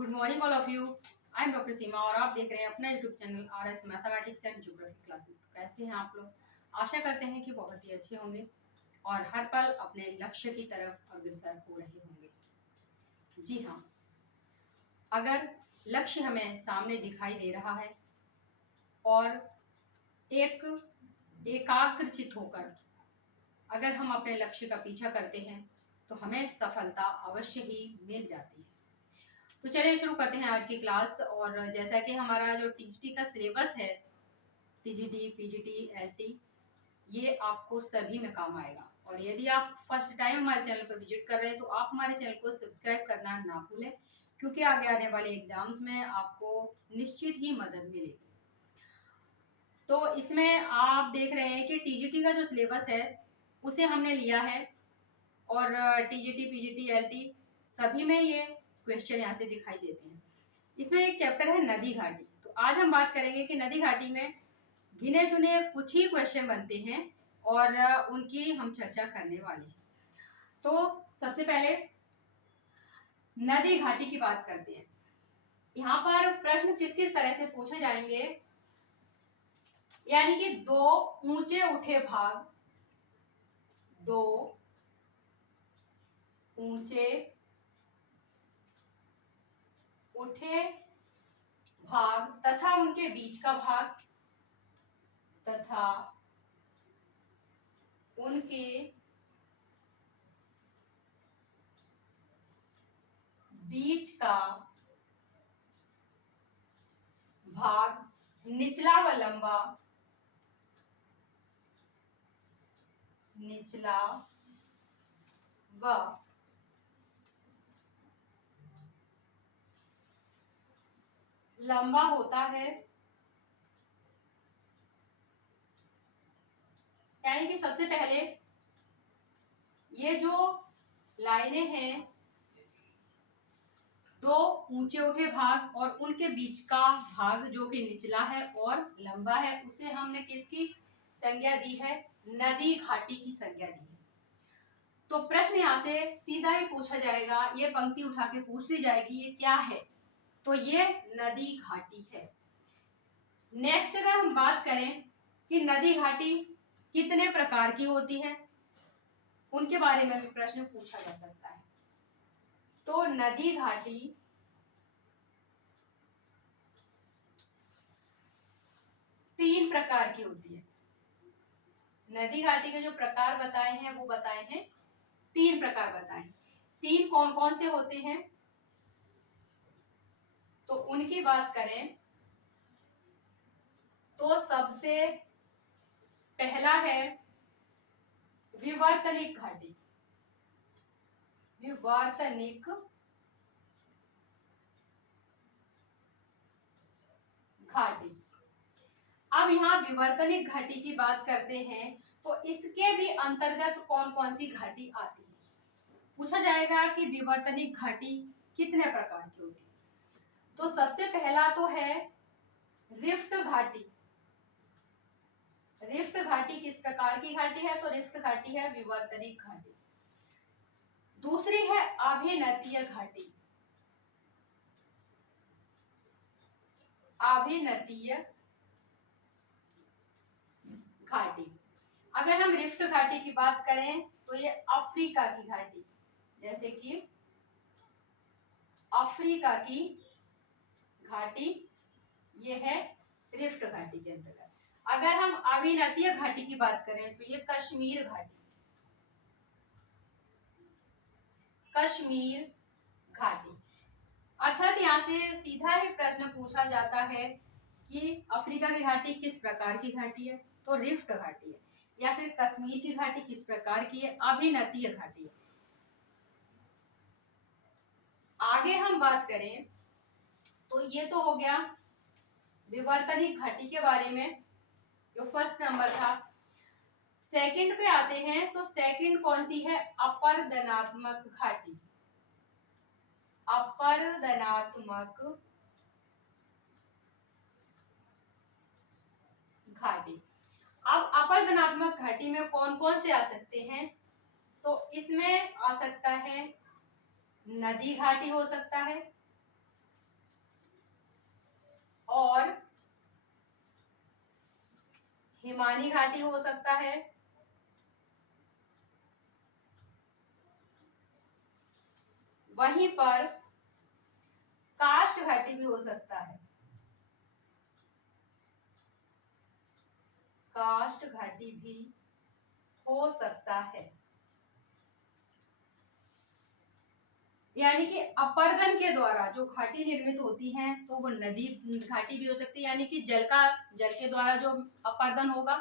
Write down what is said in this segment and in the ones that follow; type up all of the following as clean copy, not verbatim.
Good morning all of you. I am doctor Seema और आप देख रहे हैं अपना YouTube channel RS mathematics and geography classes. तो कैसे हैं आप लोग? आशा करते हैं कि बहुत ही अच्छे होंगे और हर पल अपने लक्ष्य की तरफ अग्रसर हो रहे होंगे। जी हाँ, अगर लक्ष्य हमें सामने दिखाई दे रहा है और एक एकाग्रचित होकर अगर हम अपने लक्ष्य का पीछा करते हैं तो हमें सफलता अवश्य ही मिल जाती है। तो चलिए शुरू करते हैं आज की क्लास। और जैसा कि हमारा जो टीजीटी का सिलेबस है, टीजीटी, पीजीटी, एलटी, ये आपको सभी में काम आएगा। और यदि आप फर्स्ट टाइम हमारे चैनल पर विजिट कर रहे हैं तो आप हमारे चैनल को सब्सक्राइब करना ना भूलें, क्योंकि आगे आने वाले एग्जाम्स में आपको निश्चित ही मदद मिलेगी। तो इसमें आप देख रहे हैं कि टीजीटी का जो सिलेबस है उसे हमने लिया है और टीजीटी, पीजीटी, एलटी सभी में ये क्वेश्चन यहाँ से दिखाई देते हैं। इसमें एक चैप्टर है नदी घाटी। तो आज हम बात करेंगे कि नदी घाटी में गिने चुने कुछ ही क्वेश्चन बनते हैं और उनकी हम चर्चा करने वाले हैं। तो सबसे पहले नदी घाटी की बात करते हैं। यहाँ पर प्रश्न किस किस तरह से पूछे जाएंगे, यानी कि दो ऊंचे उठे भाग, दो ऊंचे उठे भाग तथा उनके बीच का भाग तथा उनके बीच का भाग, निचला व लंबा, निचला व लंबा होता है। यानी कि सबसे पहले ये जो लाइनें हैं, दो ऊंचे उठे भाग और उनके बीच का भाग जो कि निचला है और लंबा है, उसे हमने किसकी संज्ञा दी है? नदी घाटी की संज्ञा दी है। तो प्रश्न यहाँ से सीधा ही पूछा जाएगा, ये पंक्ति उठा के पूछ ली जाएगी, ये क्या है? तो ये नदी घाटी है। नेक्स्ट अगर हम बात करें कि नदी घाटी कितने प्रकार की होती है, उनके बारे में भी प्रश्न पूछा जा सकता है। तो नदी घाटी तीन प्रकार की होती है। नदी घाटी के जो प्रकार बताए हैं वो बताए हैं, तीन प्रकार बताए हैं। तीन कौन कौन से होते हैं तो उनकी बात करें तो सबसे पहला है विवर्तनिक घाटी। विवर्तनिक घाटी। अब यहाँ विवर्तनिक घाटी की बात करते हैं तो इसके भी अंतर्गत कौन कौन सी घाटी आती है। पूछा जाएगा कि विवर्तनिक घाटी कितने प्रकार की होती है। तो सबसे पहला तो है रिफ्ट घाटी। रिफ्ट घाटी किस प्रकार की घाटी है? तो रिफ्ट घाटी है विवर्तनिक घाटी। दूसरी है अभिनतीय घाटी। अभिनतीय घाटी। अगर हम रिफ्ट घाटी की बात करें तो ये अफ्रीका की घाटी, जैसे कि अफ्रीका की घाटी, ये है रिफ्ट घाटी के अंतर्गत। अगर हम अभिनतीय घाटी की बात करें तो ये कश्मीर घाटी, कश्मीर घाटी। अर्थात यहाँ से सीधा ही प्रश्न पूछा जाता है कि अफ्रीका की घाटी किस प्रकार की घाटी है? तो रिफ्ट घाटी है। या फिर कश्मीर की घाटी किस प्रकार की है? अभिनतीय घाटी है। आगे हम बात करें तो ये तो हो गया विवर्तनिक घाटी के बारे में, जो फर्स्ट नंबर था। सेकंड पे आते हैं तो सेकंड कौन सी है? अपरदनात्मक घाटी। अपरदनात्मक घाटी। अब अपरदनात्मक घाटी में कौन कौन से आ सकते हैं? तो इसमें आ सकता है नदी घाटी हो सकता है, और हिमानी घाटी हो सकता है, वहीं पर काष्ठ घाटी भी हो सकता है, काष्ठ घाटी भी हो सकता है। यानी कि अपर्दन के द्वारा जो घाटी निर्मित होती हैं तो वो नदी घाटी भी हो सकती है, यानी कि जल के द्वारा जो अपर्दन होगा,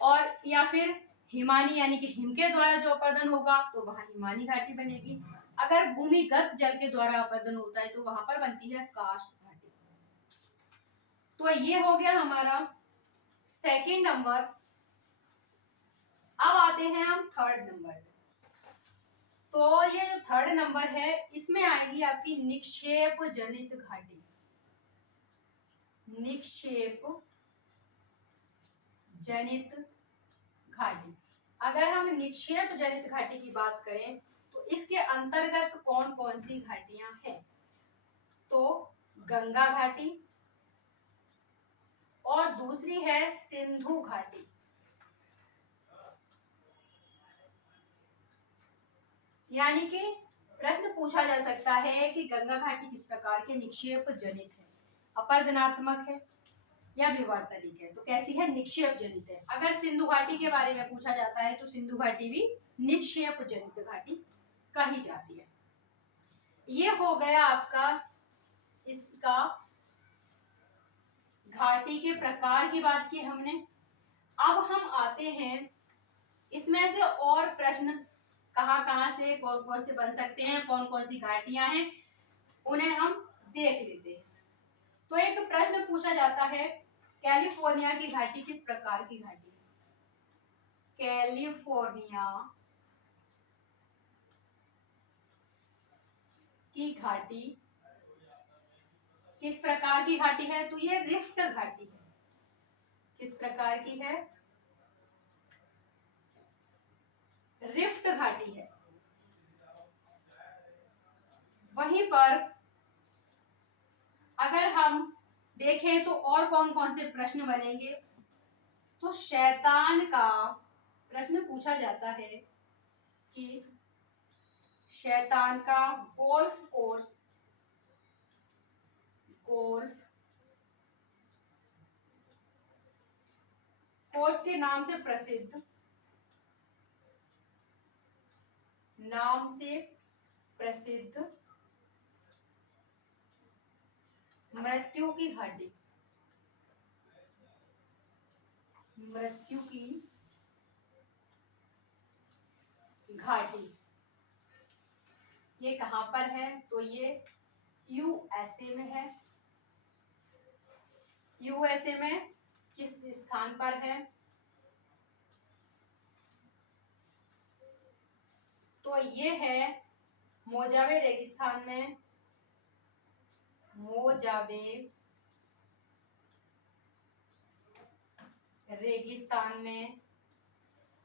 और या फिर हिमानी यानी कि हिम के द्वारा जो अपर्दन होगा तो वहां हिमानी घाटी बनेगी। अगर भूमिगत जल के द्वारा अपर्दन होता है तो वहां पर बनती है काष्ठ घाटी। तो ये हो गया हमारा सेकंड नंबर। अब आते हैं हम थर्ड नंबर। तो ये जो थर्ड नंबर है इसमें आएगी आपकी निक्षेप जनित घाटी। निक्षेप जनित घाटी। अगर हम निक्षेप जनित घाटी की बात करें तो इसके अंतर्गत कौन कौन सी घाटियां हैं? तो गंगा घाटी और दूसरी है सिंधु घाटी। यानी कि प्रश्न पूछा जा सकता है कि गंगा घाटी किस प्रकार के निक्षेप जनित है, अपर्दनात्मक है या विवर्तनिक है? तो कैसी है? निक्षेप जनित है। अगर सिंधु घाटी के बारे में पूछा जाता है तो सिंधु घाटी भी निक्षेप जनित घाटी कही जाती है। ये हो गया आपका इसका घाटी के प्रकार की बात की हमने। अब हम आते हैं इसमें से और प्रश्न कहाँ से कौन कौन से बन सकते हैं, कौन कौन सी घाटियां हैं, उन्हें हम देख लेते हैं। तो एक प्रश्न पूछा जाता है कैलिफोर्निया की घाटी किस प्रकार की घाटी है? कैलिफोर्निया की घाटी किस प्रकार की घाटी है? तो ये रिफ्ट घाटी है। किस प्रकार की है? रिफ्ट घाटी है। वहीं पर अगर हम देखें तो और कौन कौन से प्रश्न बनेंगे, तो शैतान का प्रश्न पूछा जाता है कि शैतान का गोल्फ कोर्स के नाम से प्रसिद्ध मृत्यु की घाटी ये कहां पर है? तो ये यूएसए में है। यूएसए में किस स्थान पर है? तो ये है मोजावे रेगिस्तान में, मोजावे रेगिस्तान में,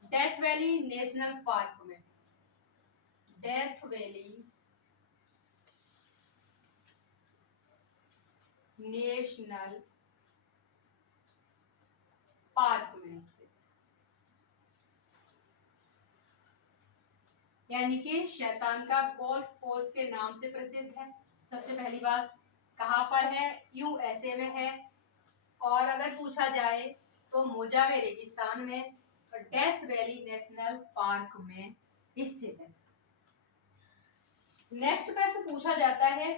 डेथ वैली नेशनल पार्क में, डेथ वैली नेशनल पार्क में स्थित। यानी कि शैतान का गोल्फ कोर्स के नाम से प्रसिद्ध है। सबसे पहली बात कहां पर है? यूएसए में है। और अगर पूछा जाए तो मोजावे रेगिस्तान में और डेथ वैली नेशनल पार्क में स्थित है। नेक्स्ट प्रश्न पूछा जाता है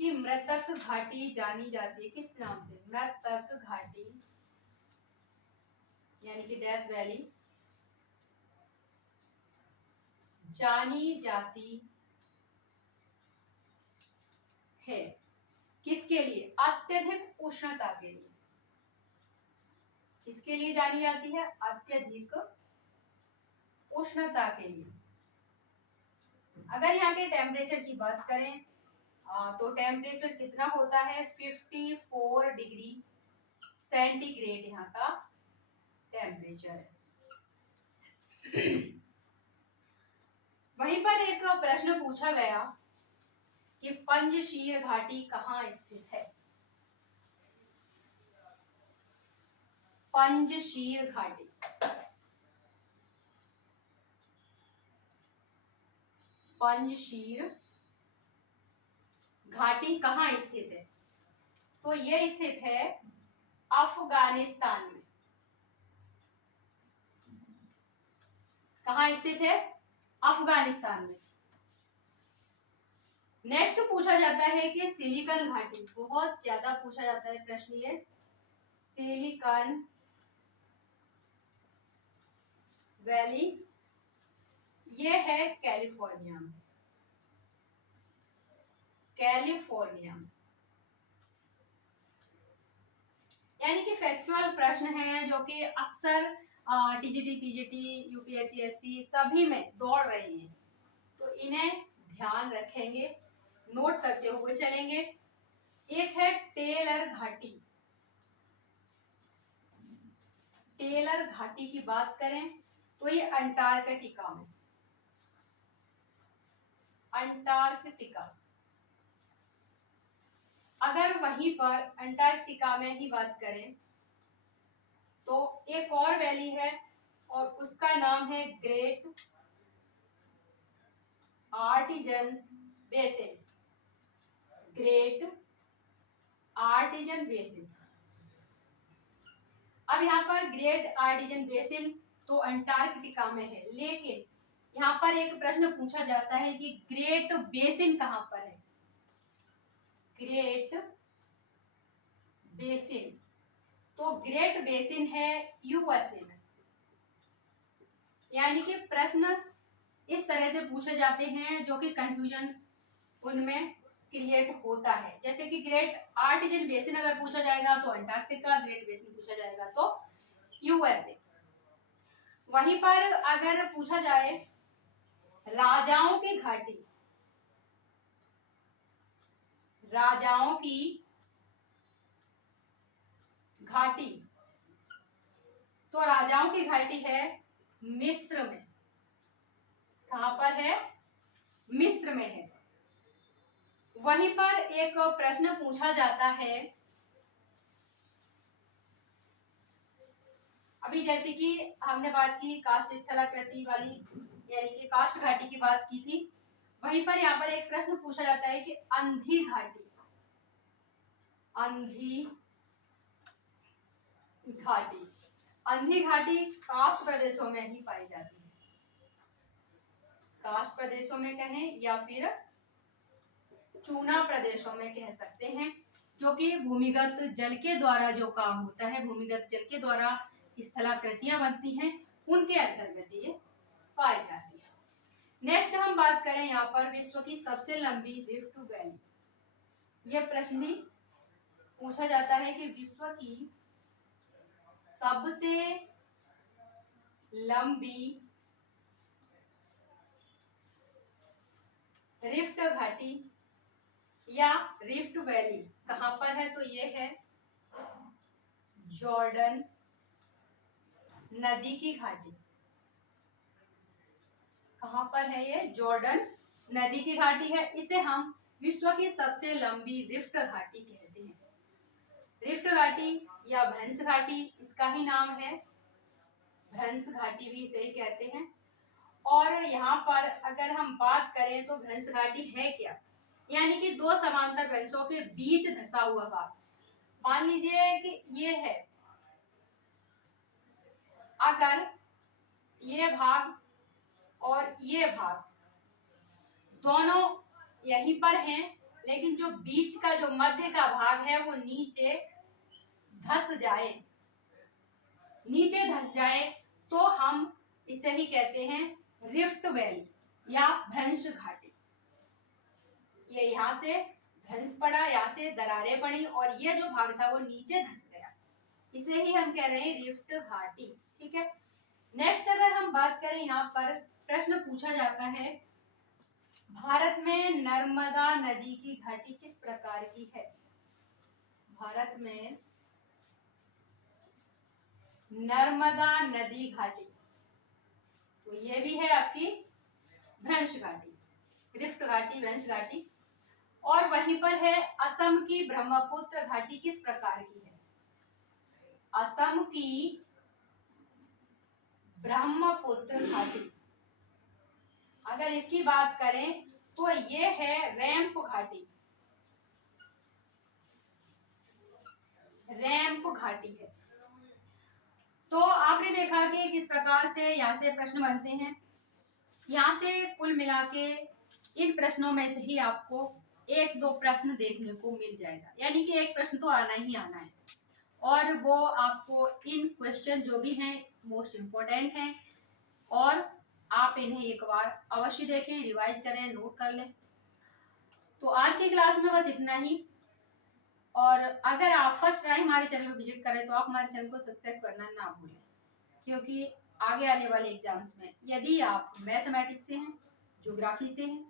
कि मृतक घाटी जानी जाती है किस नाम से? मृतक घाटी यानी कि डेथ वैली जानी जाती है किसके लिए? अत्यधिक उष्णता के लिए। किसके लिए जानी जाती है? अत्यधिक उष्णता के लिए। अगर यहाँ के टेम्परेचर की बात करें तो टेम्परेचर कितना होता है? 54 डिग्री सेंटीग्रेड यहाँ का टेम्परेचर है। वहीं पर एक प्रश्न पूछा गया कि पंजशीर घाटी कहाँ स्थित है? पंजशीर घाटी। पंजशीर घाटी कहाँ स्थित है? तो ये स्थित है अफगानिस्तान में। कहाँ स्थित है? अफगानिस्तान में। नेक्स्ट पूछा जाता है कि सिलिकॉन घाटी, बहुत ज्यादा पूछा जाता है प्रश्न ये, सिलिकॉन वैली, ये है कैलिफोर्निया में। कैलिफोर्निया में, यानी कि फैक्चुअल प्रश्न हैं जो कि अक्सर टीजीटी, पीजीटी, यूपीएससी सभी में दौड़ रहे हैं, तो इन्हें ध्यान रखेंगे, नोट करते हुए चलेंगे। एक है टेलर घाटी। टेलर घाटी की बात करें तो ये अंटार्कटिका में, अंटार्कटिका। अगर वहीं पर अंटार्कटिका में ही बात करें तो एक और वैली है और उसका नाम है great artesian basin. Great artesian basin. अब यहाँ पर ग्रेट आर्टिजन बेसिन तो अंटार्कटिका में है, लेकिन यहाँ पर एक प्रश्न पूछा जाता है कि ग्रेट बेसिन कहाँ पर है? ग्रेट बेसिन, तो ग्रेट बेसिन है यूएसए में। यानी कि प्रश्न इस तरह से पूछे जाते हैं जो कि कंफ्यूजन उनमें क्रिएट होता है। जैसे कि ग्रेट आर्टिजन बेसिन अगर पूछा जाएगा तो अंटार्कटिका, ग्रेट बेसिन पूछा जाएगा तो यूएसए। वहीं पर अगर पूछा जाए राजाओं की घाटी, राजाओं की घाटी, तो राजाओं की घाटी है मिस्र में। कहां पर है? मिस्र में है। वहीं पर एक प्रश्न पूछा जाता है, अभी जैसे कि हमने बात की काष्ठ स्थलाकृति वाली, यानी कि काष्ठ घाटी की बात की थी, वहीं पर यहाँ पर एक प्रश्न पूछा जाता है कि अंधी घाटी, अंधी घाटी। अंधी घाटी काष्ठ प्रदेशों में ही पाई जाती है। काष्ठ प्रदेशों में कहें या फिर चूना प्रदेशों में कह सकते हैं, जो कि भूमिगत जल के द्वारा जो काम होता है, भूमिगत जल के द्वारा स्थलाकृतियां बनती हैं, उनके अंतर्गत ये पाई जाती है। नेक्स्ट हम बात करें यहाँ पर विश्व की सबसे लंबी रिफ्ट वैली। यह प्रश्न भी पूछा जाता है कि विश्व की सबसे लंबी रिफ्ट घाटी या रिफ्ट वैली कहां पर है? तो ये है जॉर्डन नदी की घाटी। कहां पर है ये? जॉर्डन नदी की घाटी है। इसे हम विश्व की सबसे लंबी रिफ्ट घाटी कहते हैं। रिफ्ट घाटी या भ्रंश घाटी इसका ही नाम है, भ्रंश घाटी भी इसे ही कहते हैं। और यहाँ पर अगर हम बात करें तो भ्रंश घाटी है क्या? यानी कि दो समांतर भ्रंशों के बीच धंसा हुआ भाग। मान लीजिए कि ये है, अगर ये भाग और ये भाग दोनों यहीं पर हैं, लेकिन जो बीच का जो मध्य का भाग है वो नीचे धंस जाए, नीचे धंस जाए तो हम इसे ही कहते हैं रिफ्ट वैली या भ्रंश घाटी। ये यहाँ से धंस पड़ा, यहाँ से दरारें पड़ी और ये जो भाग था वो नीचे धंस गया, इसे ही हम कह रहे हैं रिफ्ट घाटी। ठीक है। नेक्स्ट अगर हम बात करें, यहाँ पर प्रश्न पूछा जाता है भारत में नर्मदा नदी की घाटी किस प्रकार की है? भारत में नर्मदा नदी घाटी, तो ये भी है आपकी भ्रंश घाटी, रिफ्ट घाटी, भ्रंश घाटी। और वहीं पर है असम की ब्रह्मपुत्र घाटी किस प्रकार की है? असम की ब्रह्मपुत्र घाटी। अगर इसकी बात करें तो ये है रैंप घाटी, रैंप घाटी है। तो आपने देखा कि किस प्रकार से यहाँ से प्रश्न बनते हैं। यहाँ से कुल मिला के इन प्रश्नों में से ही आपको एक दो प्रश्न देखने को मिल जाएगा, यानी कि एक प्रश्न तो आना ही आना है, और वो आपको इन क्वेश्चन जो भी हैं मोस्ट इम्पोर्टेंट हैं, और आप इन्हें एक बार अवश्य देखें, रिवाइज करें, नोट कर लें। तो आज की क्लास में बस इतना ही, और अगर आप फर्स्ट टाइम हमारे चैनल पर विजिट करें तो आप हमारे चैनल को सब्सक्राइब करना ना भूलें, क्योंकि आगे आने वाले एग्जाम्स में यदि आप मैथमेटिक्स से हैं, ज्योग्राफी से हैं,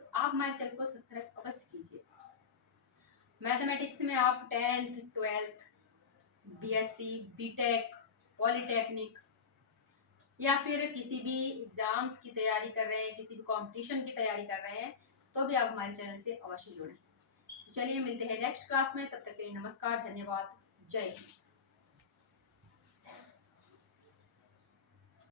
तो आप हमारे चैनल को सब्सक्राइब अवश्य कीजिए। मैथमेटिक्स में आप 10th 12th BSc, BTech, polytechnic या फिर किसी भी एग्जाम्स की तैयारी कर रहे हैं, किसी भी कंपटीशन की तैयारी कर रहे हैं, तो भी आप हमारे चैनल से अवश्य जुड़ें। चलिए मिलते हैं नेक्स्ट क्लास में, तब तक के लिए नमस्कार, धन्यवाद, जय हिंद।